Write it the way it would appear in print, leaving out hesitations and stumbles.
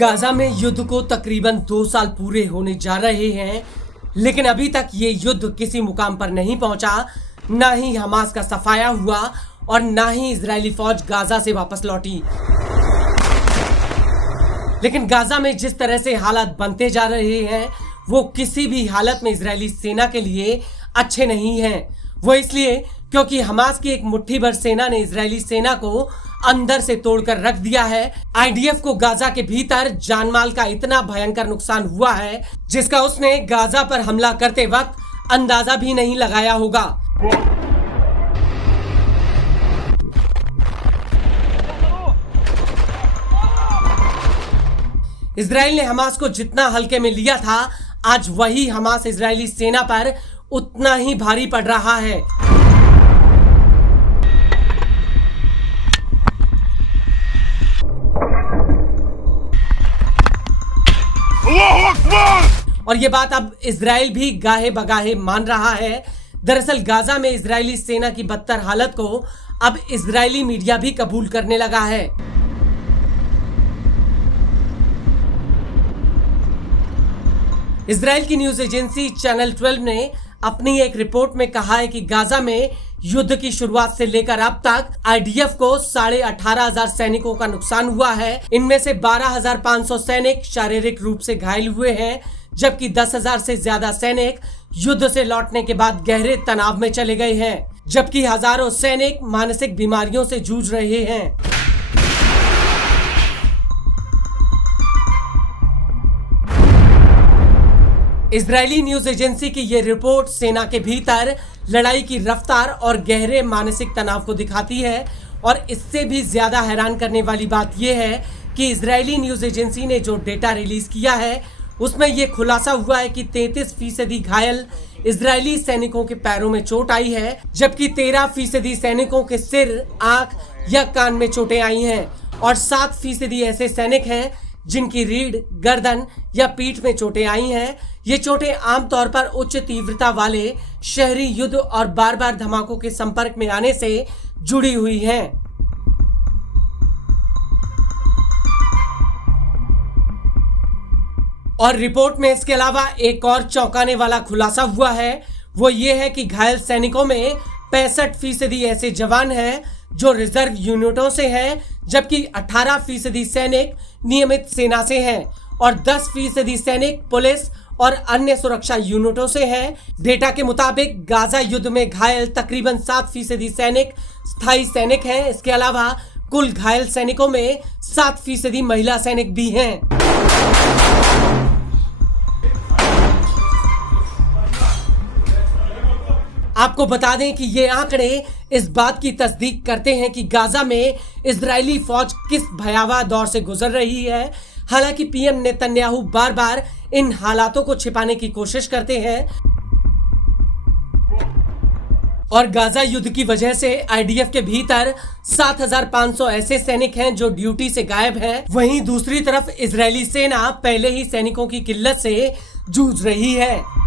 Gaza में युद्ध को तकरीबन 2 साल पूरे होने जा रहे हैं, लेकिन अभी तक ये युद्ध किसी मुकाम पर नहीं पहुंचा। ना ही हमास का सफाया हुआ और ना ही इजरायली फौज गाजा से वापस लौटी। लेकिन गाजा में जिस तरह से हालात बनते जा रहे हैं वो किसी भी हालत में इजरायली सेना के लिए अच्छे नहीं हैं। वो इसलिए क्योंकि हमास की एक मुट्ठी भर सेना ने इजरायली सेना को अंदर से तोड़कर रख दिया है। आईडीएफ को गाजा के भीतर जानमाल का इतना भयंकर नुकसान हुआ है जिसका उसने गाजा पर हमला करते वक्त अंदाजा भी नहीं लगाया होगा। इजराइल ने हमास को जितना हल्के में लिया था, आज वही हमास इजरायली सेना पर उतना ही भारी पड़ रहा है। और ये बात अब इजराइल भी गाहे बगाहे मान रहा है। दरअसल गाजा में इजरायली सेना की बदतर हालत को अब इजरायली मीडिया भी कबूल करने लगा है। इजराइल की न्यूज एजेंसी चैनल 12 ने अपनी एक रिपोर्ट में कहा है कि गाजा में युद्ध की शुरुआत से लेकर अब तक आईडीएफ को 18,500 सैनिकों का नुकसान हुआ है। इनमें से 12,500 सैनिक शारीरिक रूप से घायल हुए हैं, जबकि 10,000 से ज्यादा सैनिक युद्ध से लौटने के बाद गहरे तनाव में चले गए हैं, जबकि हजारों सैनिक मानसिक बीमारियों से जूझ रहे हैं। इजरायली न्यूज एजेंसी की ये रिपोर्ट सेना के भीतर लड़ाई की रफ्तार और गहरे मानसिक तनाव को दिखाती है। और इससे भी ज्यादा हैरान करने वाली बात यह है कि इजरायली न्यूज एजेंसी ने जो डेटा रिलीज किया है उसमें यह खुलासा हुआ है कि 33% घायल इजरायली सैनिकों के पैरों में चोट आई है, जबकि 13% सैनिकों के सिर, आंख या कान में चोटें आई हैं और 7% ऐसे सैनिक हैं जिनकी रीढ़, गर्दन या पीठ में चोटें आई हैं। ये चोटें आमतौर पर उच्च तीव्रता वाले शहरी युद्ध और बार बार धमाकों के संपर्क में आने से जुड़ी हुई हैं। और रिपोर्ट में इसके अलावा एक और चौंकाने वाला खुलासा हुआ है। वो ये है कि घायल सैनिकों में 65% ऐसे जवान हैं जो रिजर्व यूनिटों से हैं, जबकि 18% सैनिक नियमित सेना से हैं और 10% सैनिक पुलिस और अन्य सुरक्षा यूनिटों से हैं। डेटा के मुताबिक गाजा युद्ध में घायल तकरीबन 7% सैनिक स्थायी सैनिक हैं। इसके अलावा कुल घायल सैनिकों में 7% महिला सैनिक भी हैं। आपको बता दें कि ये आंकड़े इस बात की तस्दीक करते हैं कि गाजा में इजरायली फौज किस भयावह दौर से गुजर रही है। हालांकि पीएम नेतन्याहू बार बार इन हालातों को छिपाने की कोशिश करते हैं और गाजा युद्ध की वजह से आईडीएफ के भीतर 7,500 ऐसे सैनिक हैं जो ड्यूटी से गायब हैं। वहीं दूसरी तरफ इजरायली सेना पहले ही सैनिकों की किल्लत से जूझ रही है।